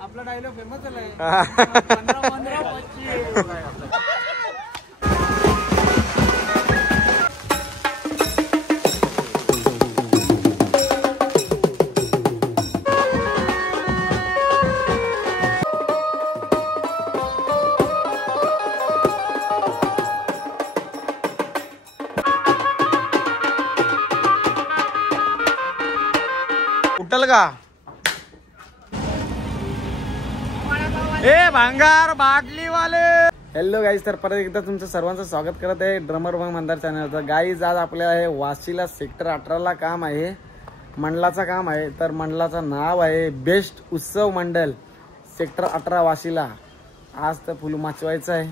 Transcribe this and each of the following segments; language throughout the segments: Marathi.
आपला डायलॉग फेमस झालाय. उठल का ए भांगार बाटली वाले. हॅलो गाईज, तर परत एकदा तुमचं सर्वांचं स्वागत करत आहे ड्रमर भंग मंदार चॅनलचं. गाईज आज आपल्या आहे वाशीला सेक्टर 18ला काम आहे, मंडलाचं काम आहे. तर मंडलाचं नाव आहे बेस्ट उत्सव मंडल सेक्टर 18 वाशीला. आज तर फुल माचवायचं आहे.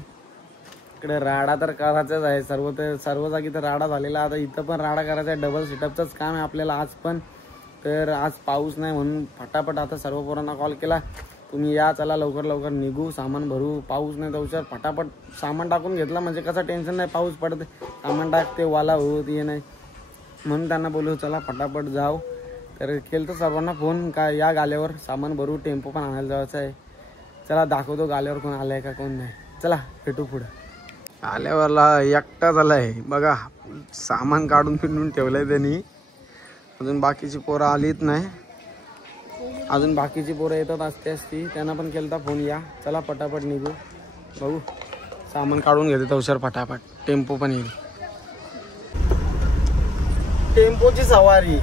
इकडे राडा तर करायचाच आहे, सर्व जागी तर राडा झालेला. आता इथं पण राडा करायचा आहे, डबल सेटअपचंच काम आहे आपल्याला आज पण. तर आज पाऊस नाही म्हणून फटाफट आता सर्व पोरांना कॉल केला, तुम्ही या, चला लवकर लवकर निघू, सामान भरू. पाऊस नाही तर फटाफट सामान टाकून घेतला म्हणजे कसं टेन्शन नाही, पाऊस पडते सामान टाकते वाला होत ये नाही म्हणून त्यांना बोलू चला फटाफट जाऊ. तर केलं तर सर्वांना फोन का या गाल्यावर सामान भरू, टेम्पो पण आणायला जायचं आहे. चला दाखवतो गाल्यावर कोण आलाय का कोण नाही. चला भेटू पुढं. आल्यावरला एकटा झालाय बघा, सामान काढून पिंडून ठेवलंय त्यांनी. अजून बाकीची पोरं आलीच नाही, अजून बाकीची पोरं येतात असती त्यांना पण केलता फोन, या चला फटाफट निघू. बघू सामान काढून घेते तवशर फटाफट. टेम्पो पण येईल, टेम्पोची सवारी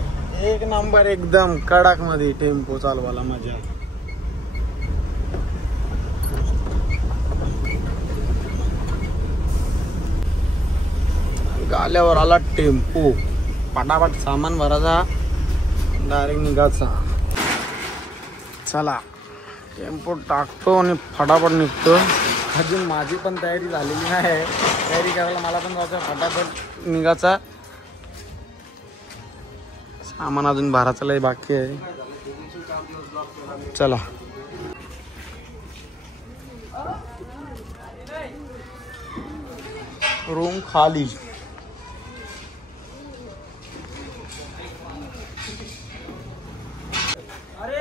एक नंबर, एकदम कडक मध्ये टेम्पो चालवायला मजा. गाल्यावर आला टेम्पो, फटाफट सामान भरायचा, डायरेक्ट निघायचा. चला टेम्पो टाकतो आणि फटाफट निघतो. अजून माझी पण तयारी झालेली आहे, तयारी करायला मला पण जायचं, फटाफट निघायचा. सामान अजून भरायचं लय बाकी आहे. चला रूम खाली.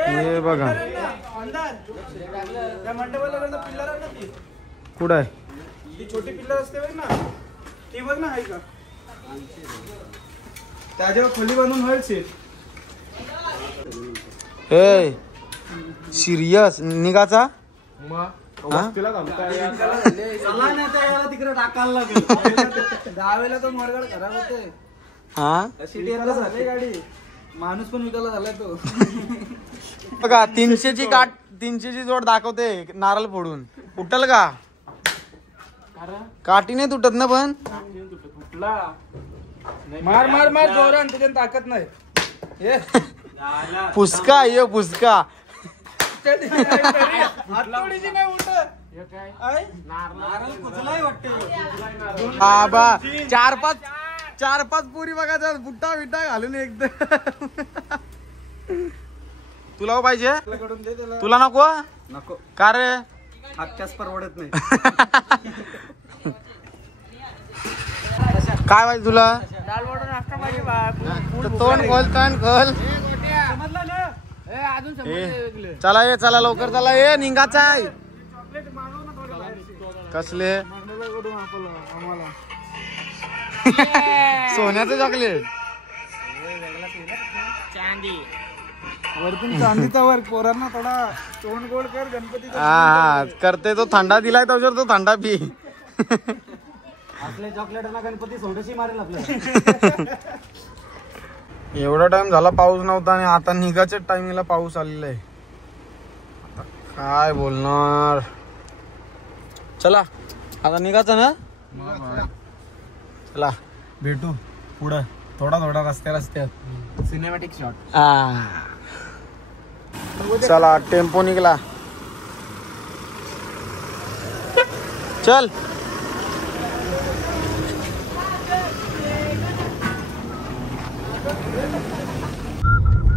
हे बघा कुठं आहे ती छोटी पिल्लर असते बघ ना, ती बघ ना आहे का, त्याच्यावर खोली बनवून व्हायची. हे सिरियस निघाचा तिकडे टाकायला लागेल. दहावेला तो मरगड खराब होते. हा झाली गाडी, माणूस पण विकायला झालाय तो. बघा 300ची जोड दाखवते नारळ फोडून. उठल का काठी नाही तुटत ना पण. मार मार मार जोरान, त्याच्यात ताकद नाही. पुसका ये पुसका. हातोडीची नाही उठत. बाबा चार पाच पुरी बघा, बुट्टा बिट्टा घालून एकदम. तुला पाहिजे, तुला नको नको का रे, हक्क्यास परवडत नाही. काय पाहिजे तुला, तोंड खोल चला ये, चला लवकर चला ये, निघाचा आहे. कसले सोन्याचं चॉकलेट, चांदी वरतून चांदीचा वर. पोरांना थोडा तोंड गोड कर गणपती. हा करते तो, थंडा दिलाय तो थंडा पी. आपले चॉकलेट ना गणपती सोडशी मारेल आपल्याला. एवढा टाइम झाला पाऊस नव्हता आणि आता निघाच्या टाइमला पाऊस आलेला आहे. आता काय बोलणार. चला आता निघायचं ना, चला भेटू पुढं थोडा रस्त्यात सिनेमॅटिक शॉट. चला टेम्पो निघला, चल.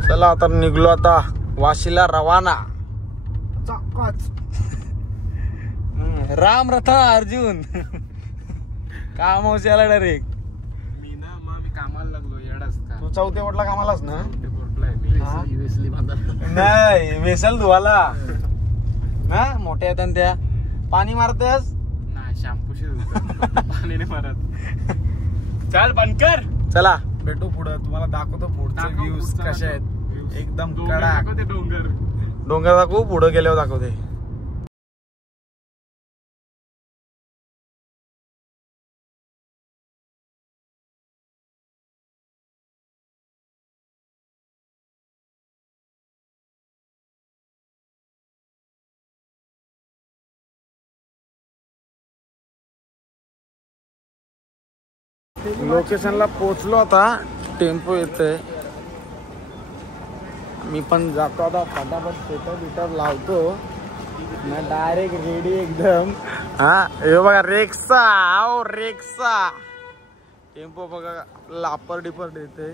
चला आता निघलो, आता वाशीला रवाना. राम रथा अर्जुन काम डायरेक्ट. मी ना मग मी कामाला कामाला लागलो येडाच का तू चौथ्या बोटला कामालाच ना ते बोर्डला आहे वेसली बांधा नाही वेसल धुवाला ना मोठ्या येतात त्या पाणी मारतेस नाही शॅम्पूशी पाणी नाही मारत चल बंद कर चला भेटू पुढं तुम्हाला दाखवतो पुढचे व्ह्यूज कसे आहेत एकदम कडक ते डोंगर डोंगर दाखवू पुढं गेल्यावर दाखवते लोकेशनला पोहोचलो आता टेम्पो येतोय मी पण जातो आता फटाफट पेटर बिटर लावतो ना डायरेक्ट रेडी एकदम हा हे बघा रेक्सा आओ रेक्सा टेम्पो बघा लापर डिपर येते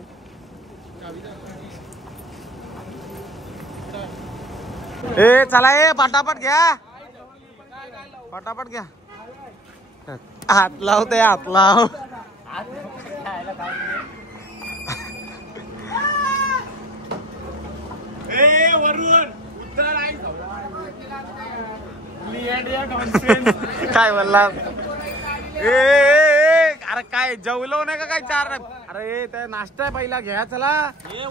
ए चला ए फटाफट घ्या फटाफट घ्या हात लावते हात लाव काय बोलला अरे काय जेवलो नाही का काय चार अरे ते नाश्ता आहे पहिला घ्या चला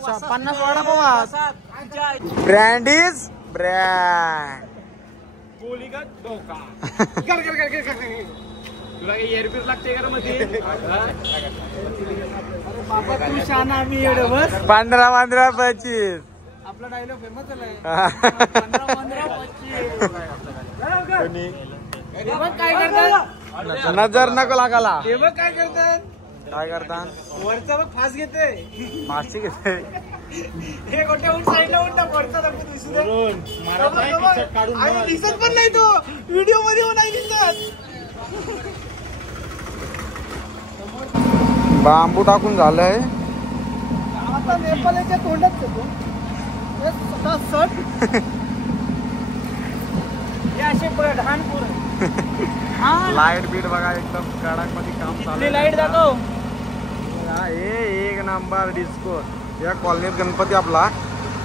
50 vada pav brand is brand तुला काही एअरपीस लागते का मध्ये बाबा तू शाना आम्ही एवढं बस 15 25 आपला डायलॉग फेमस झालाय 15 काय करतात नजर नको लागाला ते बघ काय करतात काय करतात वरचा बघ फास घेते माशी घेते हे गोट्या उठ साईडला उठता वरचा दाखवून दिसू दे दिसत पण नाही तो व्हिडिओ मध्ये नाही दिसत बांबू टाकून झालंय आता नेपाळच्या तोंडात असे ढानपूर लाईट बीट बघा एकदम कडक मध्ये काम चालू लाईट दाखव एक नंबर डिस्को या कॉलनीत गणपती आपला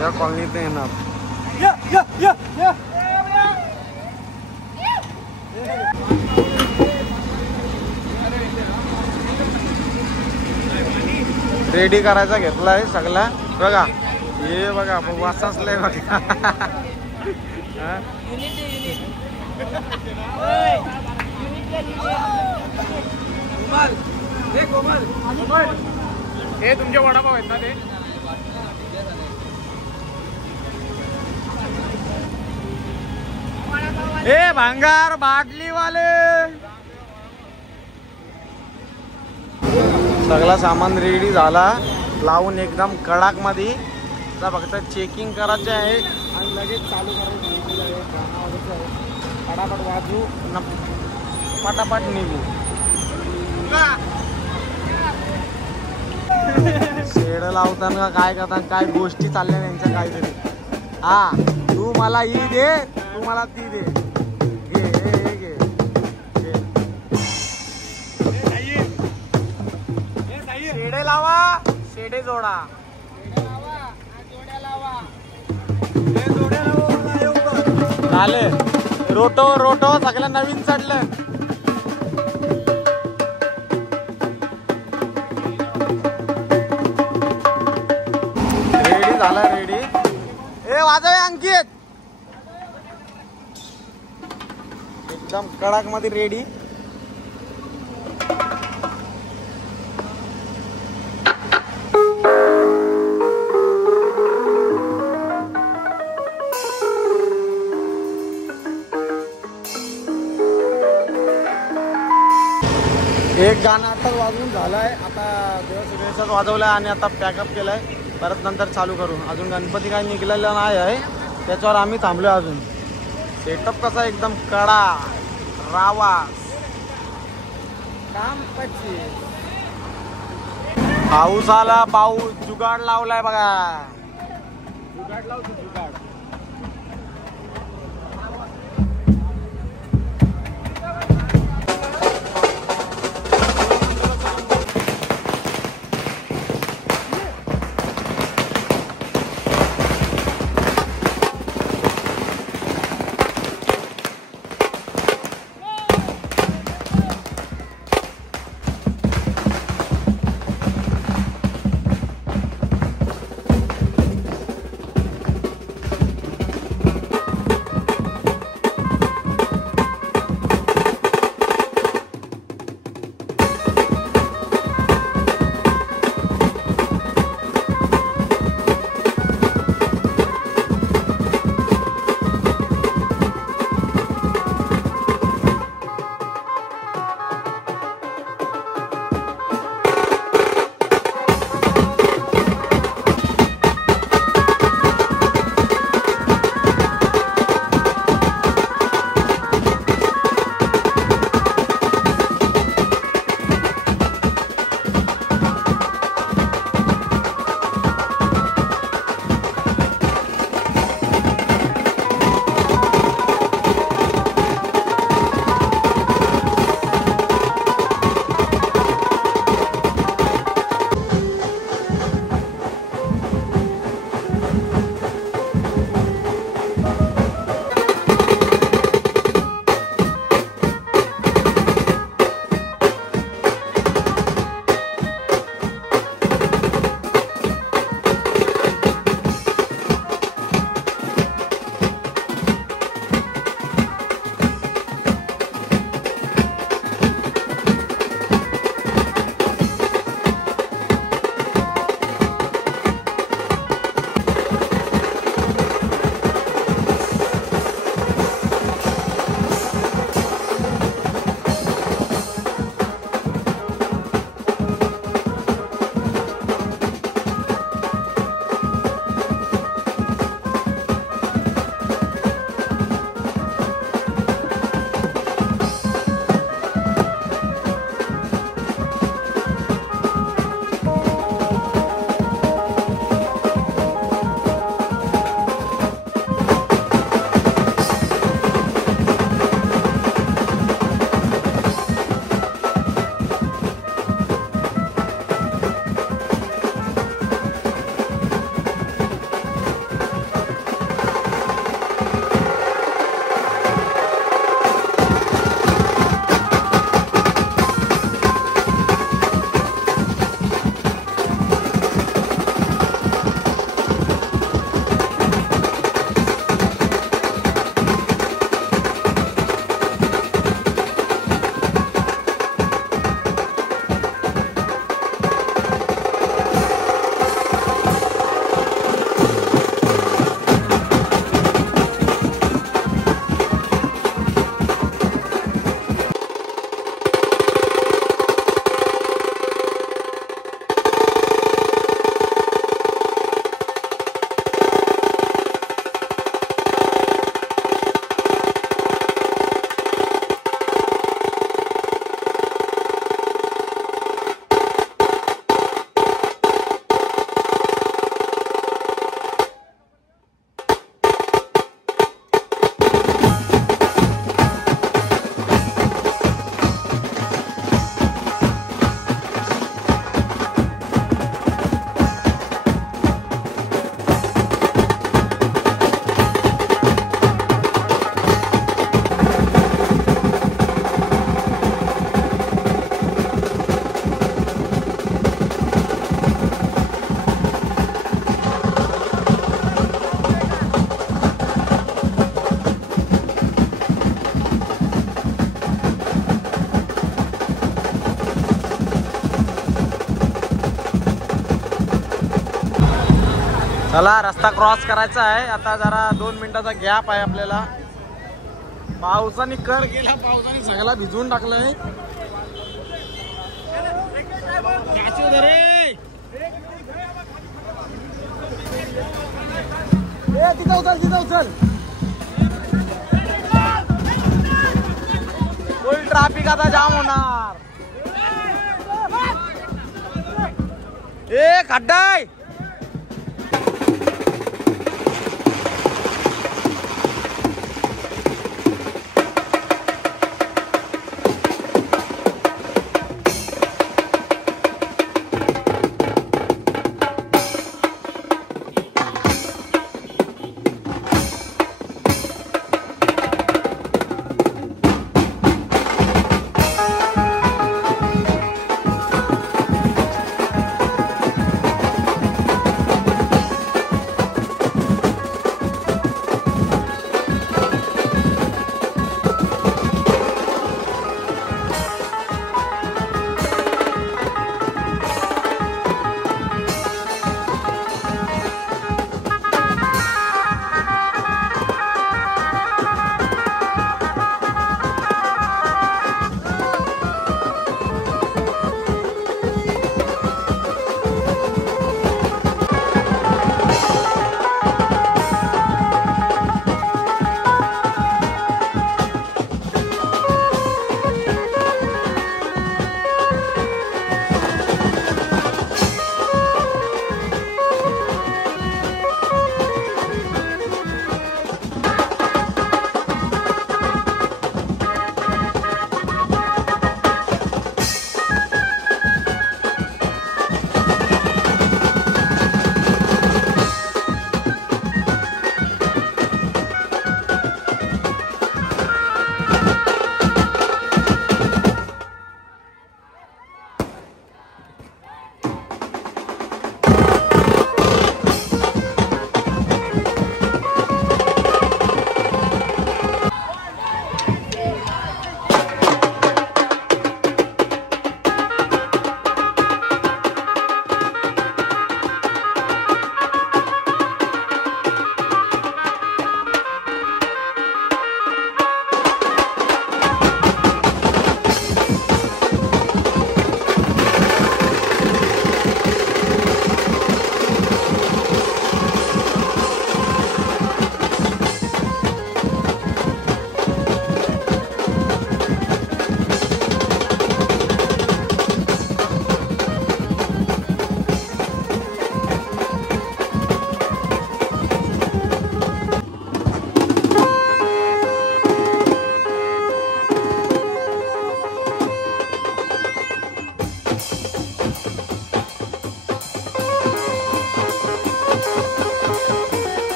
या कॉलनीत येणार रेडी करायचा घेतलाय सगळा बघा हे बघा वासासलंय बघा हे तुमचे वडापाव आहेत ना ते ए भांगार बाटली वाले सगळा सामान रेडी झाला लावून एकदम कडक मध्ये फक्त चेकिंग करायचे आहे आणि लगेच चालू करायचं आहे फटाफट वाजू फटाफट निघू शेड लावताना काय करताना काय गोष्टी चालल्या त्यांच्या काहीतरी हा तू मला ही दे तू मला ती दे घे शेडे लावा शेडे जोडा झाले रोटो रोटो सगळं नवीन चढलं रेडी झाला रेडी ए वाजव अंकित एकदम कडक मध्ये रेडी एक गाणं आता वाजवून झालंय आता दिवस वाजवलाय आणि आता पॅकअप केलाय परत नंतर चालू करू अजून गणपती काही निघलेला नाही आहे त्याच्यावर आम्ही थांबलोय अजून सेटअप कसा एकदम कडा रावा काम पाऊस आला पाऊस जुगाड लावलाय बघा जुगाड लावतो जुगाड चला रस्ता क्रॉस करायचा आहे आता. जरा 2 मिनिटाचा गॅप आहे आपल्याला. पावसाने कर गेला, पावसाने सगळा भिजवून टाकलंय. तिथं उचल, तिथं उचल. फुल ट्रॅफिक आता जाम होणार. ए खड्डा आहे.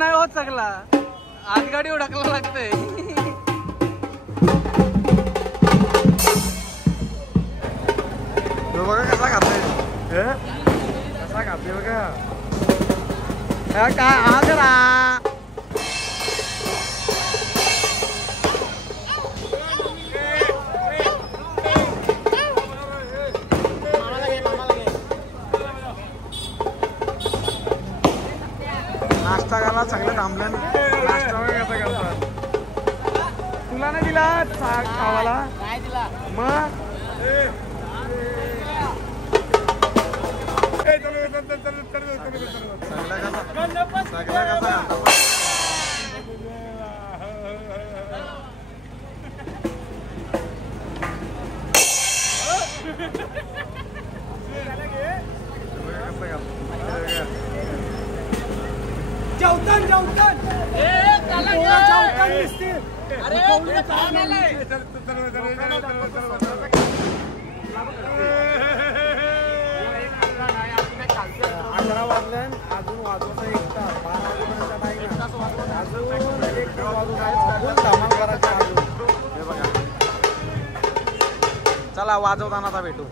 नाही होत सगळा आतगाडी उडकला लागतंय. बघा कसा खातोय, कसा खातोय बघा. काय आजरा नाश्ता घाला चांगलं थांबलं. नाश्ता वगैरे कसा करतात तुला नाही दिला खावाला मग जेवतान जेवतान 11 वाजले अजून वाजवता 1 तास 12 वाजेपर्यंत टाइम अजून 1 तास वाजून अजून धमाल करायची अजून हे बघा चला वाजवताना आता भेटू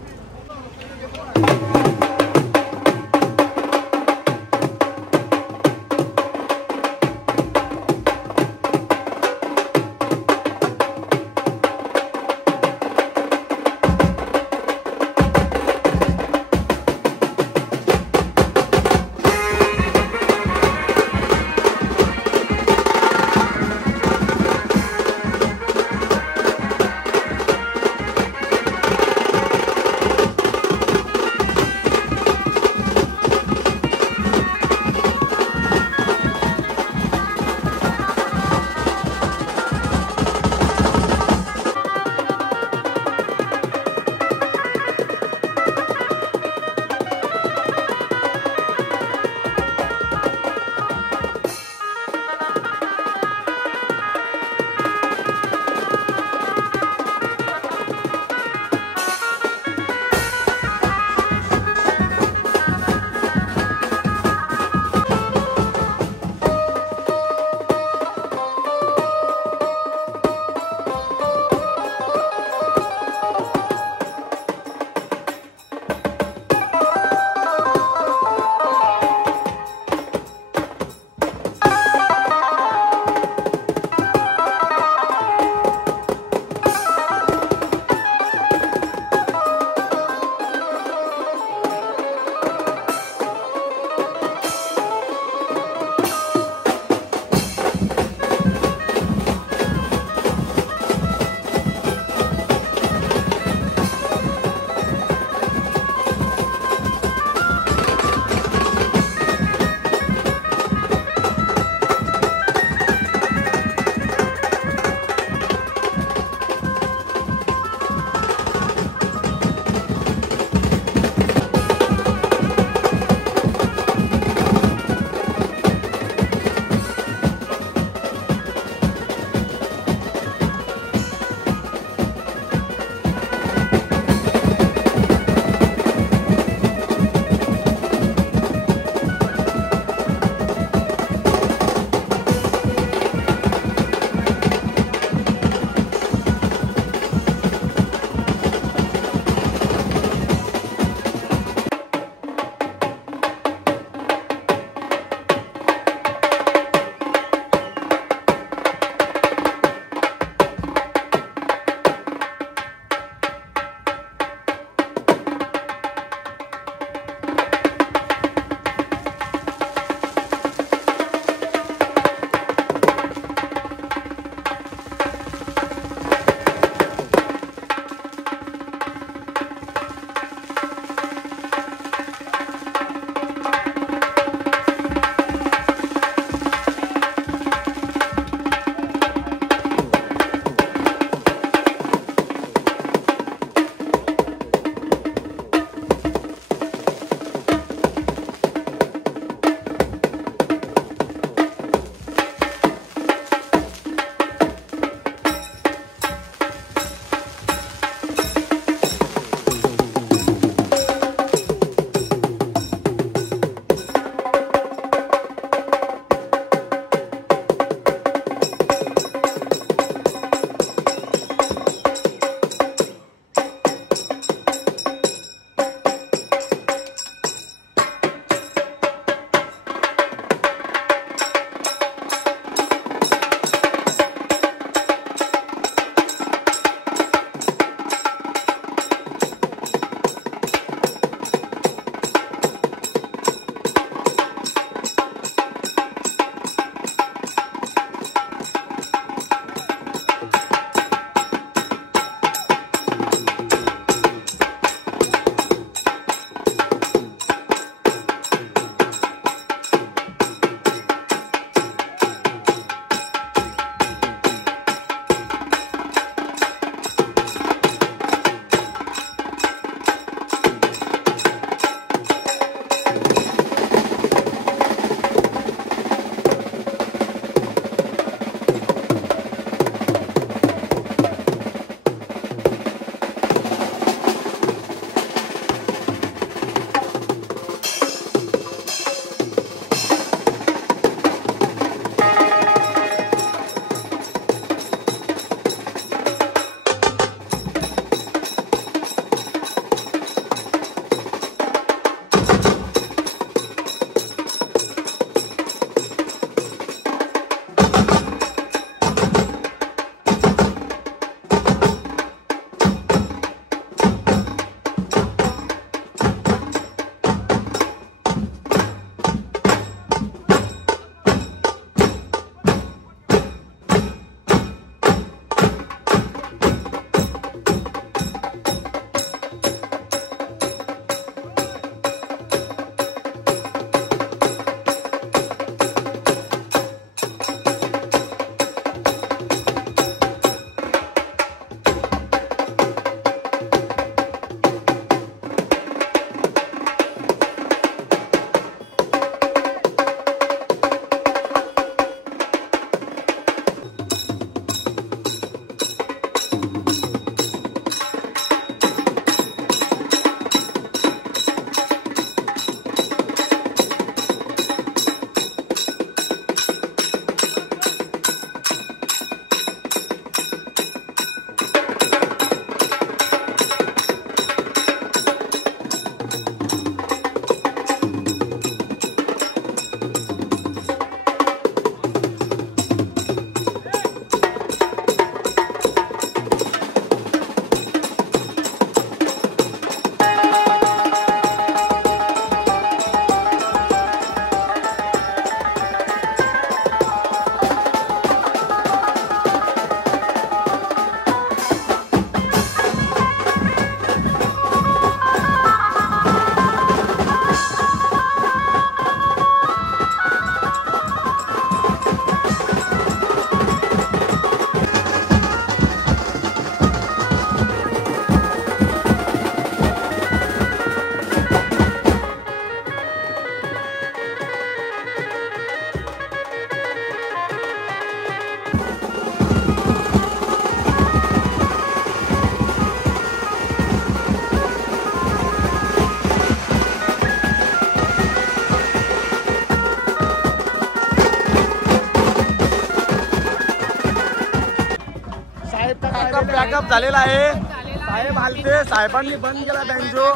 पॅकअप झालेला आहे. साहेब आलते, साहेबांनी बंद केला बँजो.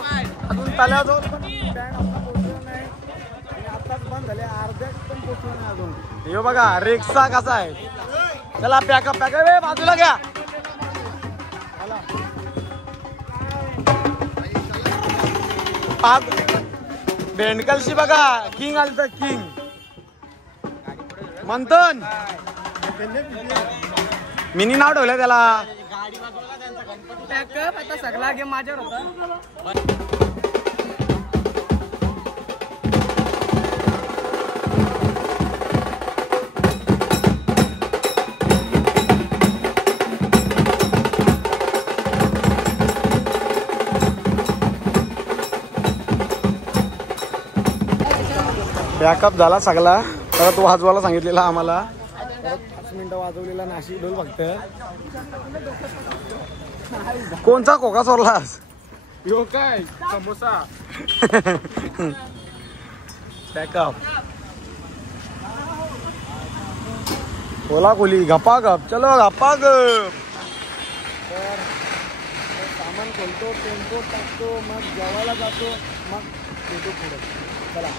अजून तल्याजवळ पण बँड आपला पोहोचला नाही आणि आताच बंद झाले, अर्ध्यात पण पोहोचला नाही अजून. हे बघा रिक्षा कसा आहे. चला पॅकअप बाजूला घ्या. भेंडकलशी बघा किंग आलं तर किंग मंथन मिनी नाव ठेवलंय त्याला. आता सगळा गेम माझ्यावर होता. पॅकअप झाला सगळा. परत वाजवायला सांगितलेला आम्हाला. 5 मिनिटं वाजवलेला नाशिक डोल फक्त. कोणचा कोका चोरलास? यो काय समोसा. पॅकअप कोला कोली गप्पा गप. चलो गप्पा गप. तर सामान खोलतो, टेम्पो टाकतो, मग जेवायला जातो, मग येतो पुढे. चला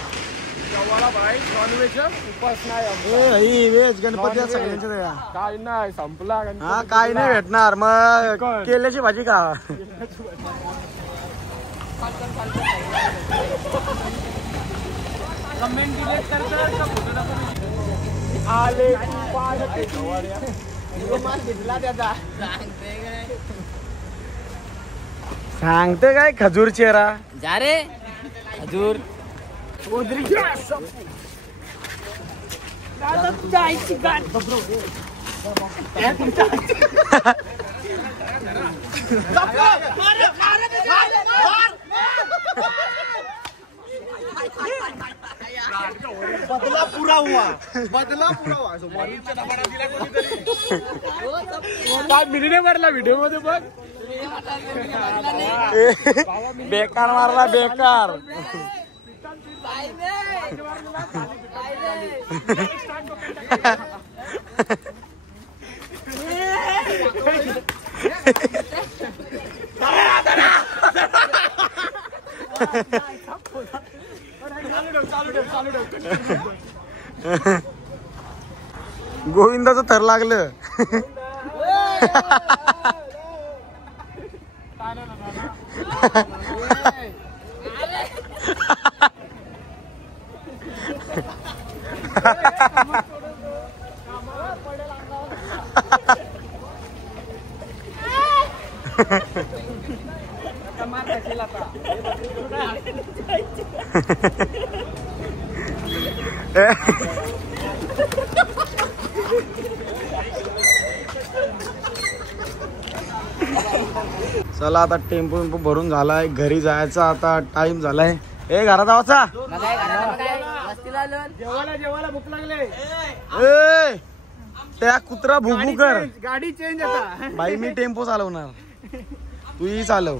जेवायला भाई नॉनव्हेज उपास नाही वेज गणपती सगळ्यांच्या द्या. काय नाही संपला. हा काय नाही भेटणार. मग केल्याची भाजी का? कमेंट डिलीट करतात आले सांगते काय खजूर चेहरा जा रे खजूर. बदला पुरा हुआ. काय मिनिने भरला व्हिडिओ मध्ये बघ. बेकार मारला बेकार. गोविंदाचं थर लागलं. चला आता टेम्पो भरून झालाय. घरी जायचा आता टाइम झालाय. ए घरात जावाचा. जेवायला भूक लागले. ए त्या कुत्रा भुबू कर. गाडी चेंज आता. बाई मी टेम्पो चालवणार, तूही चालव.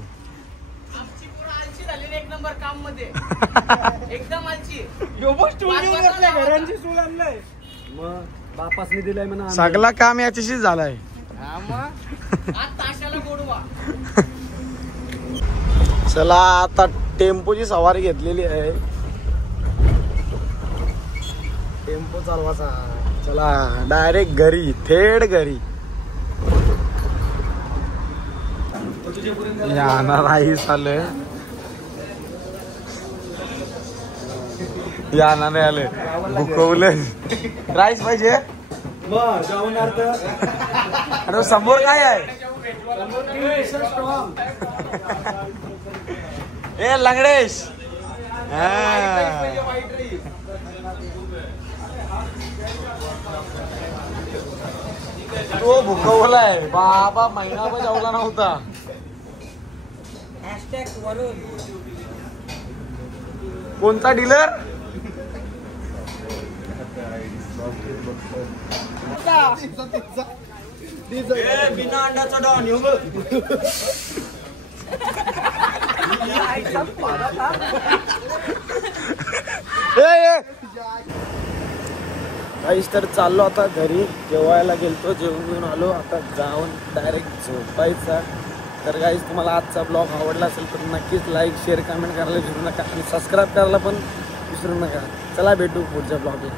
एक नंबर काम मध्ये एकदम आलची. घरांची चूल आणलंय. मग बापासनी दिलाय म्हणा. सगळा काम याच्याशीच झालाय. चला आता टेम्पोची सवारी घेतलेली आहे. टेम्पो चालवाचा. चला डायरेक्ट घरी, थेट घरी. याना राईस आलं. याना नाही आले, भुकवलं. राईस पाहिजे. अरे समोर काय आहे? ए लंगडेश. तो भुकवलाय बाबा. महिना पण जेवला नव्हता. कोणता डीलर? बिना अंड्याचा डॉन. काहीच तर चाललो आता घरी, जेवायला गेलतो, जेवून घेऊन आलो, आता जाऊन डायरेक्ट झोपायचा. तर गाईज तुम्हाला आजचा ब्लॉग आवडला असेल तर नक्कीच लाईक शेअर कमेंट करायला विसरू नका आणि सबस्क्राईब करायला पण विसरू नका. चला भेटू पुढच्या ब्लॉगला.